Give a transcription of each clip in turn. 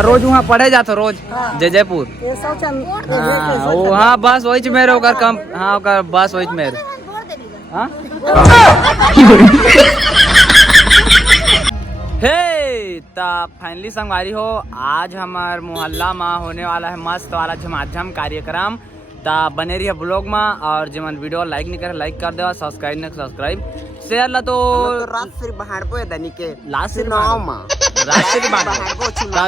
हाँ रोज वहाँ पढ़े जाते रोज जयपुर। हाँ बस वही मेरे ओकर कम हाँ ओकर बस वही मेरे हाँ हे फाइनली संगवारी हो आज हमार मोहल्ला में होने वाला है मस्त वाला झमाझम कार्यक्रम। बने रही है ब्लॉग में और जमन वीडियो लाइक नहीं करे लाइक कर दे, सब्सक्राइब नहीं सब्सक्राइब शेयर ला तो रात फिर बाहर पे दनी के लास्ट से चुनाव में राष्ट्रीय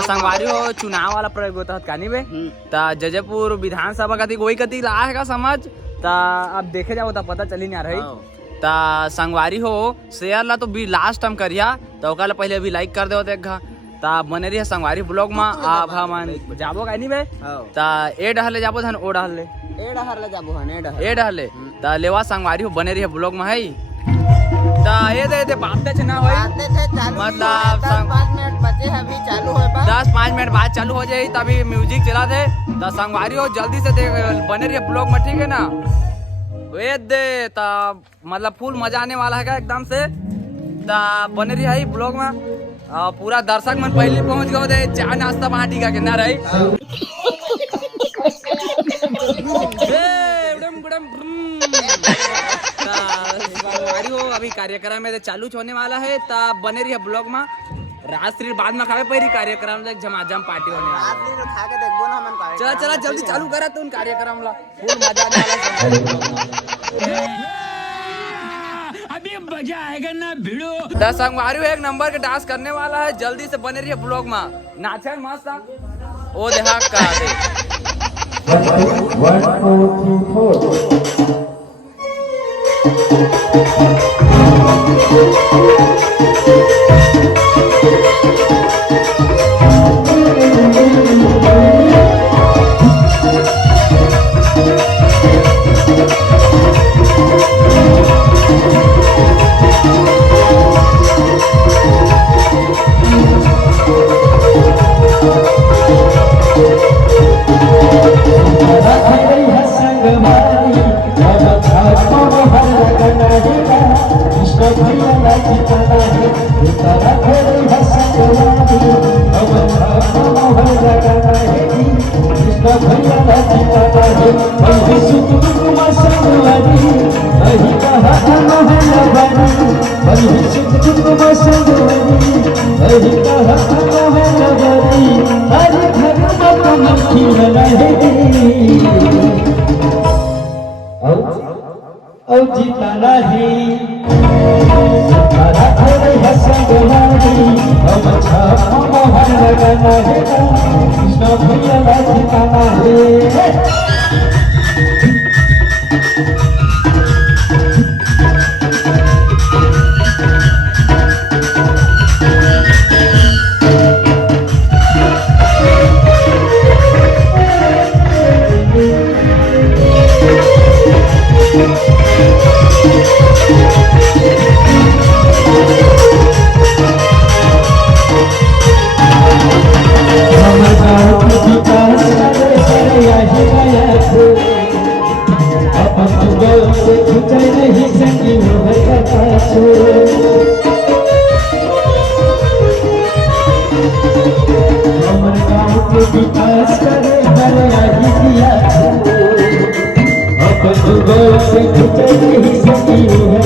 संगवारी हो चुनाव वाला प्रयोग होता है कहानी में जयपुर विधानसभा कति वही कति लाएगा समझ अब देखे जाओ तो पता चली नहीं रही संगवारी हो शेयर ला तो भी लास्ट टाइम करिया तो पहले अभी लाइक कर दे एक बने रही है संगवारी ब्लॉग में अब हम जाबो कहीं बे ए डहले जाबो धन ओ डहले ए डहले जाबो हन ए डहले लेवा संगवारी हो बने रही है ब्लॉग में है ये दे बातें ना होई मतलब 5 मिनट बचे अभी चालू है 10-5 मिनट बाद चालू हो जाए तभी म्यूजिक चला थे तो संगवारी हो जल्दी से बने रही है ब्लॉग में ठीक है ना वे दे मतलब फुल मजा आने वाला है एकदम से बने रही है ब्लॉग में पूरा दर्शक मन पहले पहुंच गए चाय नाश्ता पार्टी का कितना रही अभी कार्यक्रम में चालू होने वाला है बने रही है ब्लॉग में राष्ट्रीय बाद में खावे पहली कार्यक्रम झमाझम पार्टी होने वाला है। चला चला जल्दी चालू करा तुम कार्यक्रम ला फुल मजा आने वाला अभी मजा आएगा ना भिड़ो। संगवारी एक नंबर के डांस करने वाला है जल्दी से बने रही है ब्लॉग में नाचे मस्त ओ देहा का जीताना ही सारा थोड़े हंसगवारी अब छाप मोहर लगाना है कृष्ण भैया जीताना है। विकास करे हरियाली दिया अब दुगो से खिंचे नहीं सकी है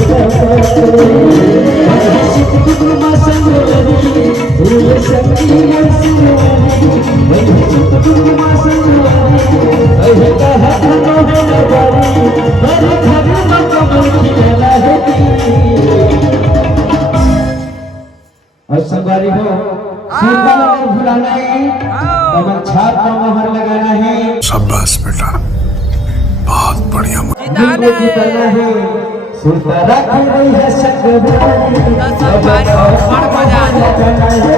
संगवारी भूल सकी संगवारी वही कुटुंबा संगवारी अहे कहा नगरी पर घर में कमल खिला है और संगवारी हो भुलाना है और छाप का मोहर लगाना है। शाबाश बेटा बहुत बढ़िया जीताना है सुनता रख रही है संगवारी अब और मजा लगाना है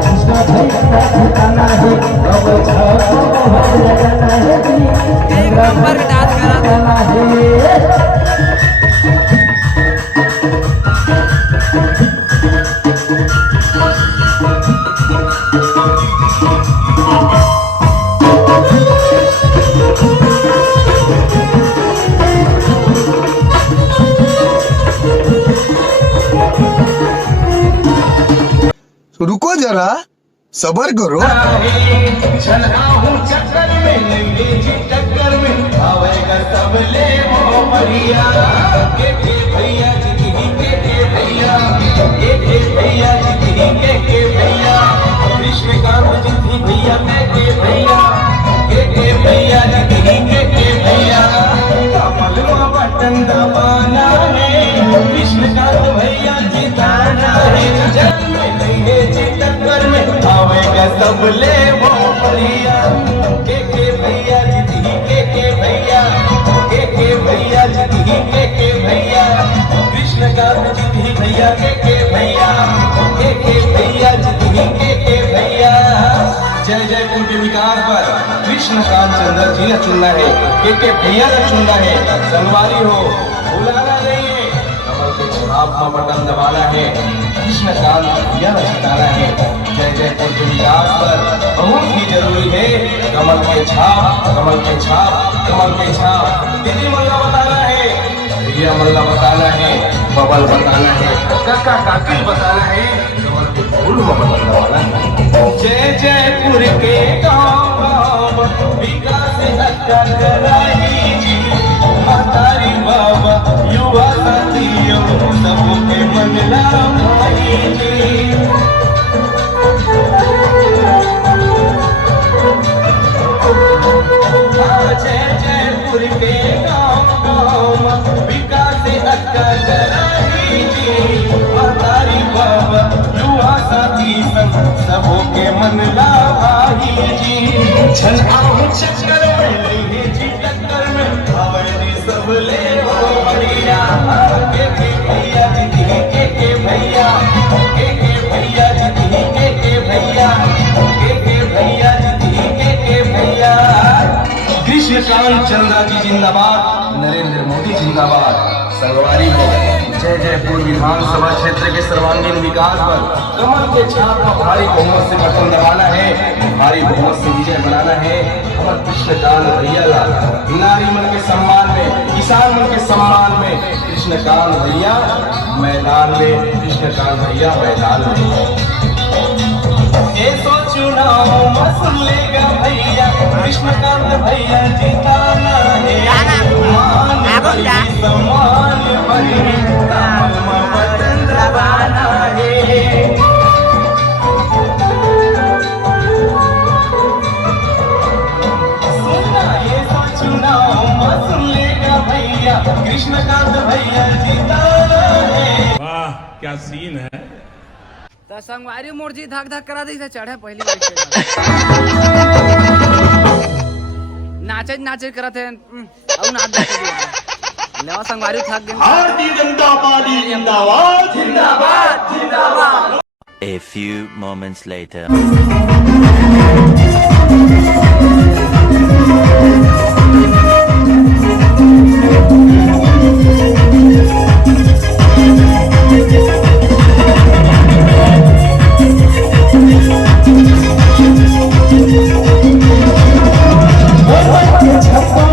कृष्णा भैया जीताना है अब छाप का मोहर लगाना है एक नंबर डांस कराना है। रुको जरा सबर करो। चला हूँ चक्कर में लेंगे जी टक्कर में आवेगा सब ले वो बढ़िया के भैया जी के भैया के भैया जी के भैया कृष्णकांत जी भैया के भैया भैया जी के भैया कमलवा बटन दबाना है कृष्णकांत भैया जिताना है जल में लेंगे जी टक्कर में आवेगा सब ले वो बढ़िया के भैया जी के भैया भैया जी के भैया कृष्णकांत जी भैया के भैया भैया जी के भैया जय जयपुर के विकास पर कृष्णकांत चंद्र जी ने चुनना है के भैया ने चुनना है संगवारी हो बुलाना नहीं है कमल के छाप में बटन दबाना है कृष्णकांत भैया ने जिताना है जय जयपुर के विकास पर बहुत ही जरूरी है कमल के छाप कमल के छाप कमल के छाप दीदी मल्ला बताना है भैया मल्ला बताना है बबल बताना है काका काकी बताना है कमल के फूल में बटन दबाना है जय जयपुर के गाँव गाँव विकास अच्छा कराई जी मातारी बाबा युवा साथियों सबके मन भाई जी जय जयपुर के गाँव गाँव विकास अच्छा कराई जी मातारी बाबा युवा साथी सबों के मन भाई जी चल आओ चक्कर में लेंगे जी टक्कर में आवे सब ले वो बढ़िया के भैया जी के भैया भैया जी के भैया भैया जी के भैया कृष्णकांत चंद्र जी जिंदाबाद नरेंद्र मोदी जिंदाबाद संगवारी हो जय जयपुर विधानसभा क्षेत्र के सर्वांगीण विकास पर कमल के छाप का भारी बहुमत से बटन दबाना है भारी बहुमत से विजय बनाना है और कृष्णकांत भैया नारी मन के सम्मान में किसान मन के सम्मान में कृष्णकांत भैया मैदान में कृष्णकांत भैया मैदान में ऐसो चुनाव मसूल लेगा भैया कृष्णकांत भैया जिताना है सम्मान भरी बटन दबाना है सुनना ये तो चुनाव मसूल लेगा भैया कृष्णकांत भैया जिताना है वाह क्या सीन है। तो संगवारी मोर्जी धक धक करा दी से चढ़े पहली बार नाचे नाचे करत है और नाच लेवा संगवारी थक गए भारतीय जनता पार्टी जिंदाबाद जिंदाबाद जिंदाबाद A few moments later. छप्पा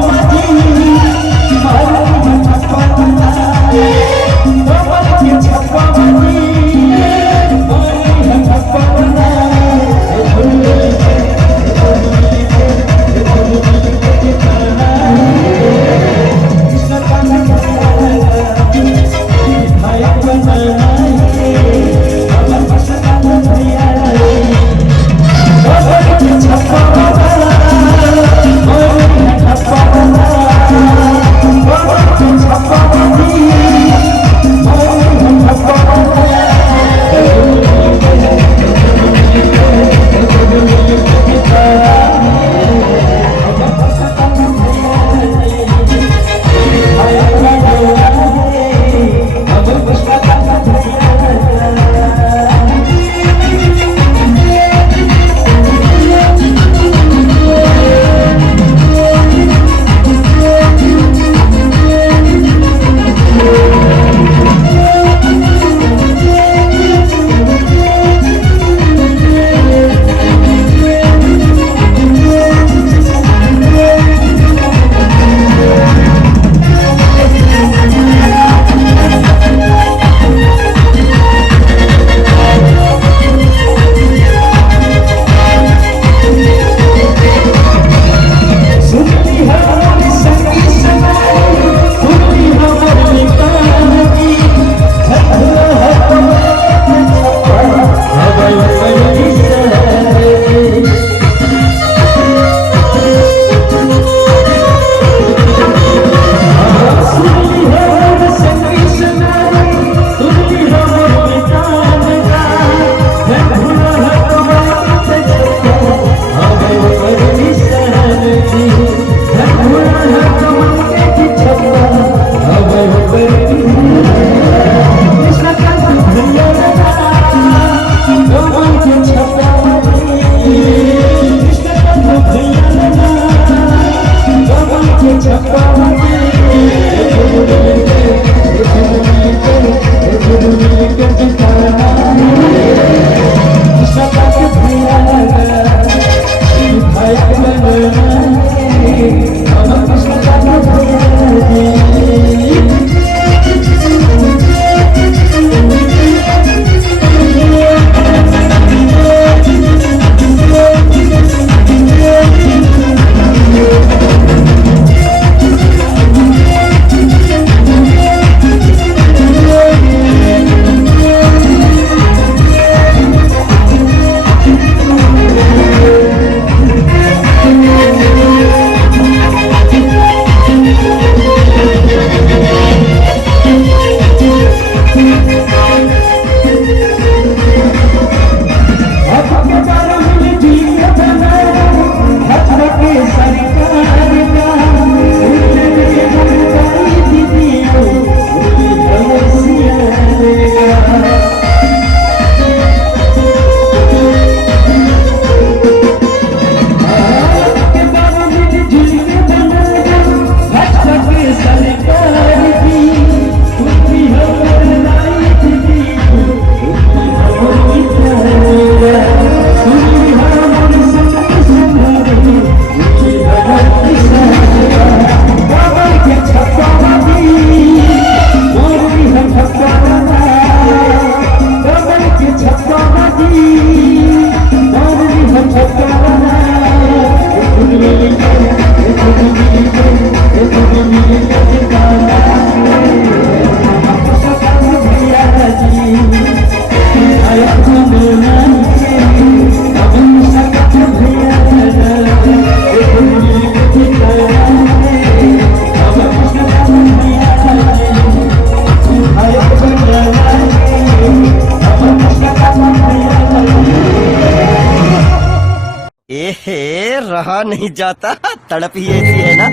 रहा नहीं जाता, तड़प ही ऐसी है ना।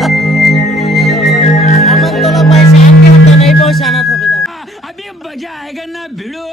अमन तोला पहचान के तो नहीं पहुंचाना था बताओ। अभी मजा आएगा ना भिड़ो।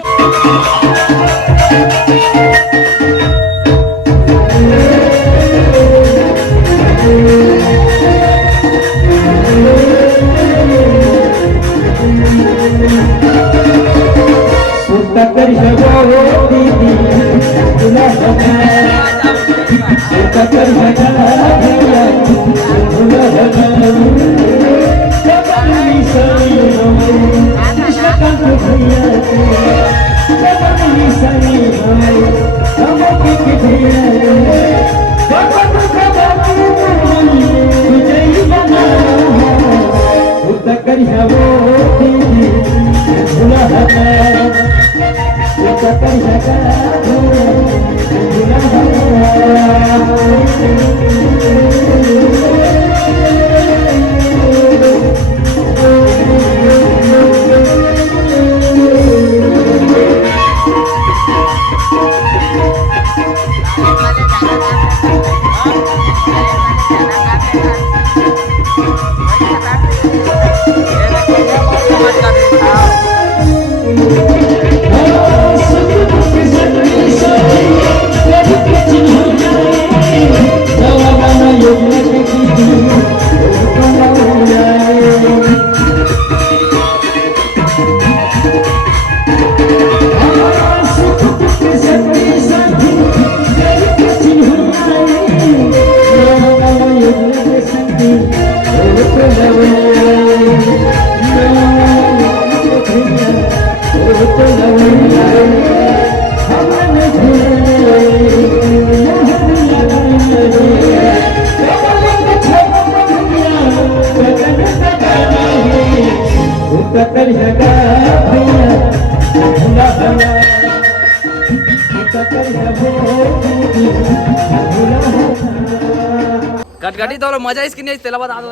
कटकटी तो मजा इसकी नहीं तेला बता दो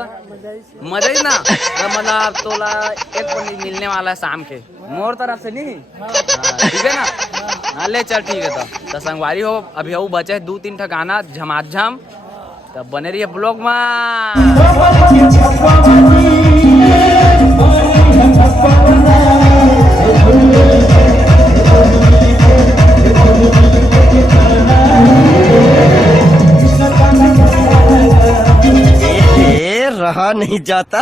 मजा ही ना तो मतलब तोला एक पनीर मिलने वाला है शाम के मोर तरफ से नहीं ठीक है ना हाँ ले चल ठीक है तो संगवारी हो अभी वो बचे है 2-3 ठा गाना झमाझम तब बने रहिए ब्लॉग में। रहा नहीं जाता।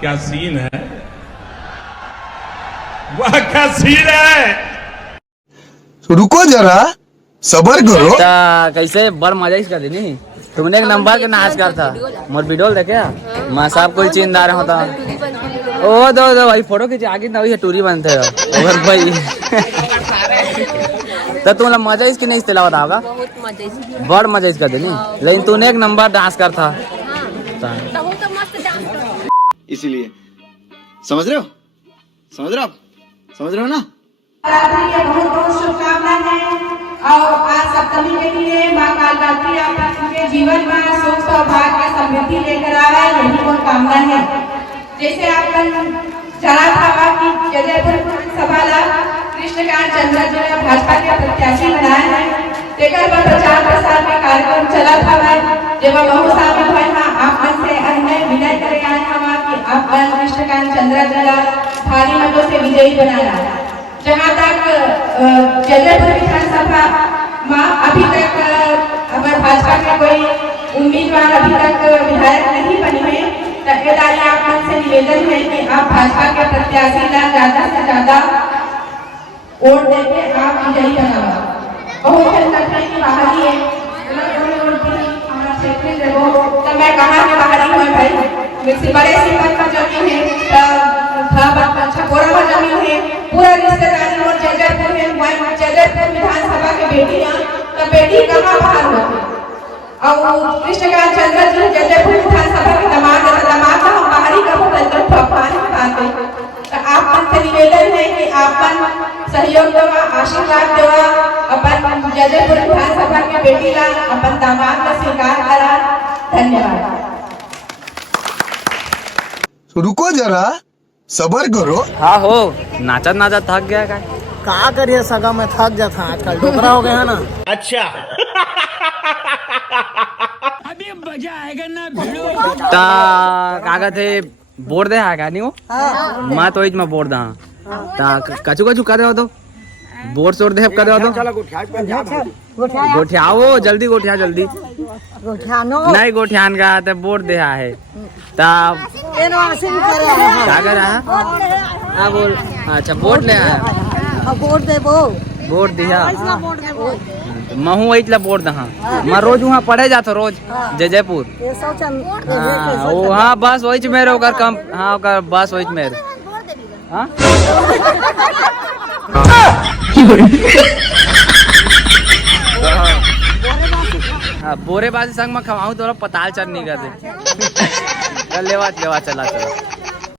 क्या सीन है, वाह क्या सीन है। रुको जरा सबर करो। कैसे बड़ मजा इसका देनी तुमने एक नंबर के नाच कर था मोर वीडियो देखे मैं सब कोई चिंदार होता ओ दो भाई फोटो खींचे आगे ना वही टूरी बनते हो और भाई तो तुम मजा इसकी नहीं इस्तेला बता होगा बड़ मजा इसका देनी लेकिन तूने एक नंबर डांस कर था इसीलिए समझ रहे हो ना। बहुत बहुत शुभकामनाएं हैं और आज सप्तमी के लिए मां कालरात्रि आप सबके जीवन में सुख सौभाग्य समृद्धि लेकर आए यही वो कामना है। जैसे आपन जाना था कि जयपुर सभा कृष्णकांत चंद्र जी ने भाजपा के प्रत्याशी बनाए हैं तेकर पर प्रचार प्रसार में कार्यक्रम चला था जब बहुत शामिल हुए आप मन से अन्य विनय करे आए हम कि अपन कृष्णकांत चंद्रा जी का भारी मतों से विजयी बनाना। जहाँ तक जजयपुर विधानसभा में अभी तक अगर भाजपा के कोई उम्मीदवार अभी तक विधायक नहीं बने हैं, तो ये आप मन से निवेदन है कि आप भाजपा के प्रत्याशी का ज्यादा से ज्यादा वोट देके आप विजयी बनाओ। बहुत संगठन की बाहरी है, हमारा क्षेत्रीय जगह तो मैं कहाँ के बाहरी हूँ भाई, मेरे बड़े सीमत में जमीन है, छपोरा में जमीन है, पूरा रिश्तेदारी और जजयपुर है, जजयपुर विधानसभा के बेटी हैं, तो बेटी कहाँ बाहर होती। और कृष्णकांत चंद्र जी जजयपुर विधानसभा के दामाद का हम बाहरी का पाते। तो आप मन से निवेदन है कि आपन सहयोग देवा, आशीर्वाद देवा, अपन जजयपुर विधानसभा के बेटी ला अपन दामाद का स्वीकार करा। धन्यवाद। रुको जरा, सबर करो। हाँ हो, नाचत नाचत थक गया का। का करिए सगा में थक जाता आजकल डोकरा हो गया ना। अभी मजा आएगा ना भिड़ो। ता कागज थे बोर्ड दे है का नहीं हो? मैं तो में बोर्ड दा ता कछु कछु कर दो तो बोर्ड सोर दे कर दो तो गोठियाओ जल्दी गोठिया जल्दी नहीं गोठियान का ते बोर्ड दे है ता क्या कर रहा है? हाँ बोल। अच्छा बोर्ड ले आया, बोर्ड दिया महू वही बोर्ड दहा। मैं रोज वहाँ पढ़े जाता रोज जजयपुर। हाँ वहाँ बस वही मेरे ओकर कम। हाँ ओकर बस वही मेरे। हाँ बोरेबाजी संग में खवाऊं तो पताल चढ़ नहीं कर दे। लेवा चला चला।